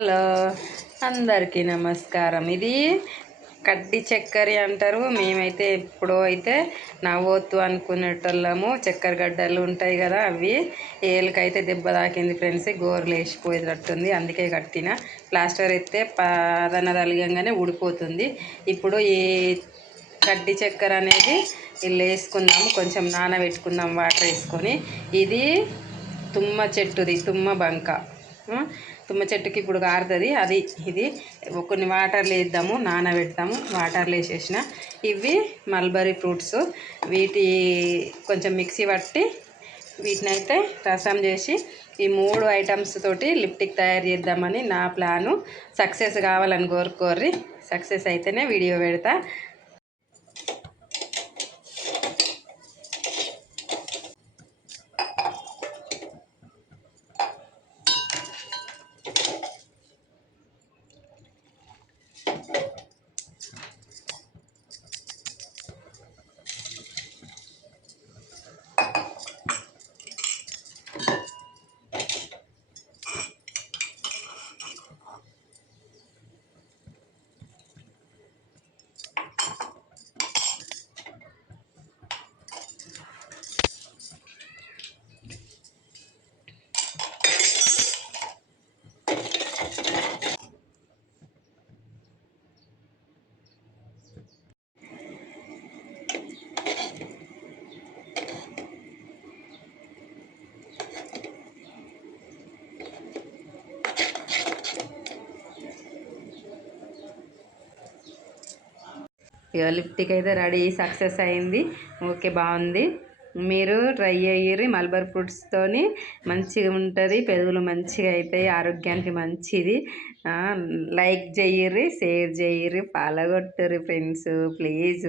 Hello, అందరికీ నమస్కారం. ఇది కడ్డి చక్కెర అంటారు. మేమైతే ఎప్పుడో అయితే నవ్వొద్దు అనుకునేటోళ్ళము. చక్కెర గడ్డలు ఉంటాయి కదా, అవి ఏళ్ళకైతే దెబ్బ తాకింది ఫ్రెండ్స్. గోర్లు వేసిపోయేటట్టుంది, అందుకే కట్టిన. ప్లాస్టర్ అయితే పదన తలిగంగానే ఊడిపోతుంది. ఇప్పుడు ఈ కడ్డి చక్కెర అనేది ఇల్లు వేసుకుందాము. కొంచెం నానబెట్టుకుందాం వాటర్ వేసుకొని. ఇది తుమ్మ చెట్టుది, తుమ్మ బంక. తుమ్మ చెట్టుకి ఇప్పుడు కారుతుంది అది. ఇది కొన్ని వాటర్లు వేద్దాము, నానబెడతాము. వాటర్లు వేసేసిన. ఇవి మల్బరీ ఫ్రూట్స్. వీటి కొంచెం మిక్సీ పట్టి వీటిని అయితే రసం చేసి ఈ 3 ఐటమ్స్ తోటి లిప్టిక్ తయారు చేద్దామని నా ప్లాను. సక్సెస్ కావాలని కోరుకోర్రి. సక్సెస్ అయితేనే వీడియో పెడతా. ఇక లిప్టిక్ అయితే రెడీ, సక్సెస్ అయింది. ఓకే, బాగుంది. మీరు ట్రై అయ్యిర్రి. మల్బరీ ఫ్రూట్స్తోని మంచిగా ఉంటుంది, పెదవులు మంచిగా అవుతాయి, ఆరోగ్యానికి మంచిది. లైక్ చెయ్యిర్రి, షేర్ చెయ్యిర్రి, ఫాలో కొట్టుర్రి ఫ్రెండ్స్ ప్లీజ్.